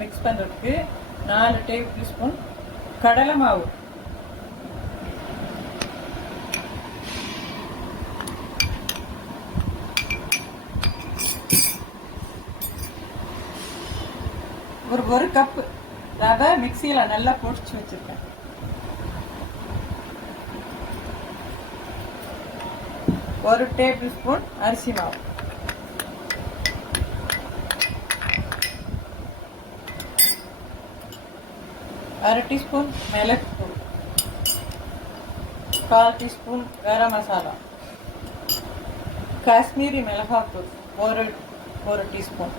Mix பண்ணுறதுக்கு 4 table spoon கடலை மாவு, ஒரு கப் ரவை மிக்சியில் நல்லா பொடிச்சு வச்சுருக்கேன். ஒரு டேபிள் ஸ்பூன் அரிசி மாவு, அரை டீஸ்பூன் மிளகு தூள், 1/4 டீஸ்பூன் கரம் மசாலா, காஷ்மீரி மிளகாத்தூள் ஒரு டீஸ்பூன்,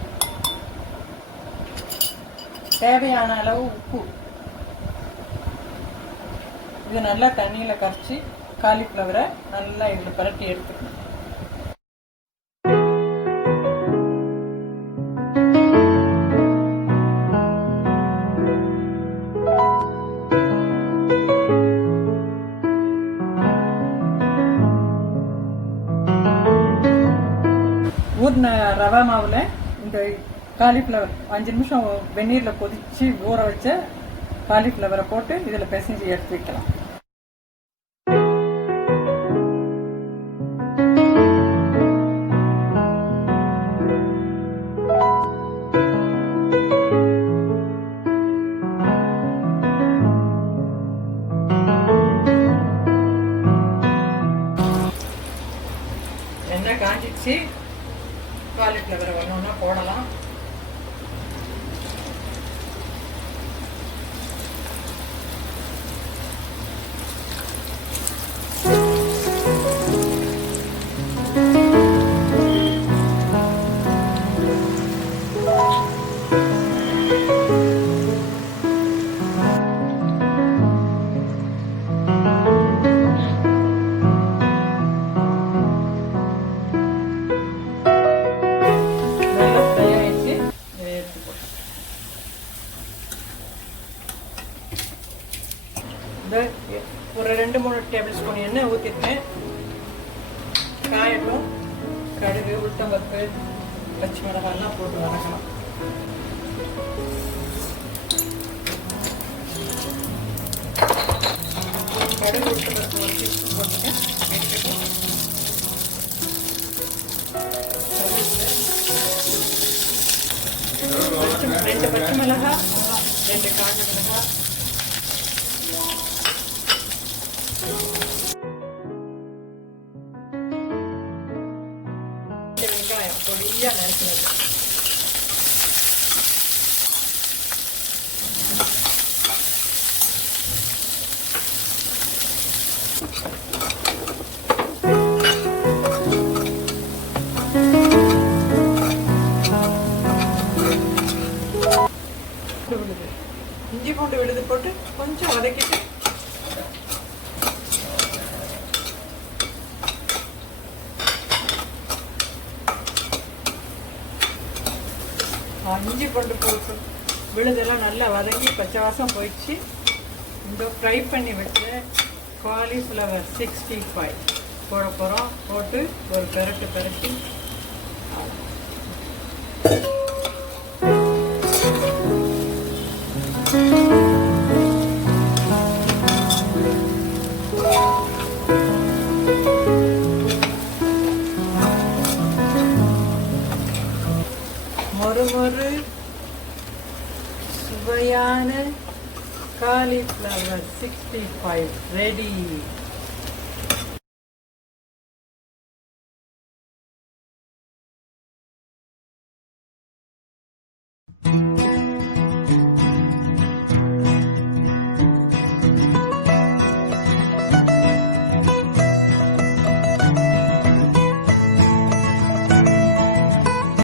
தேவையான அளவு உப்பு. இது நல்லா தண்ணியில் கரைச்சி காலிஃப்ளவரை நல்லா இதில் பரட்டி எடுத்துக்கணும். ஊறின ரவா மாவில் இந்த காலிஃப்ளவர் 5 நிமிஷம் வெந்நீரில் கொதித்து ஊற வச்ச காலிஃப்ளவரை போட்டு இதில் பிசைஞ்சு எடுத்து வைக்கலாம். எண்ணெய் காஞ்சிச்சு, காலிஃப்ளவரை ஒன்று போடலாம். ஒரு 2-3 டேபிள் ஸ்பூன் எண்ணெய் ஊற்றிருக்கேன். காயட்டும். கடுகு, உளுத்தம்பருப்பு, பச்சை மிளகாய்லாம் போட்டு வதக்கலாம். கடுகு, உளுத்தம்பருப்பு ஒரு டீஸ்பூன் போட்டுருக்கேன். 2 பச்சை மிளகாய், 2 காஞ்ச மிளகாய், வெங்காயம் பொடியாக நறுக்கிறது. இஞ்சி பூண்டு விழுது போட்டு கொஞ்சம் வதக்கிட்டு இஞ்சி பூண்டு போட்டு விழுதெல்லாம் நல்லா வதங்கி பச்சை வாசம் போயிடுச்சு. இந்த ஃப்ரை பண்ணி வச்ச காலிஃப்ளவர் 65 போட போகிறோம். போட்டு ஒரு பெரட்டி மொறு சுவையான காலிஃப்ளவர் 65 ரெடி.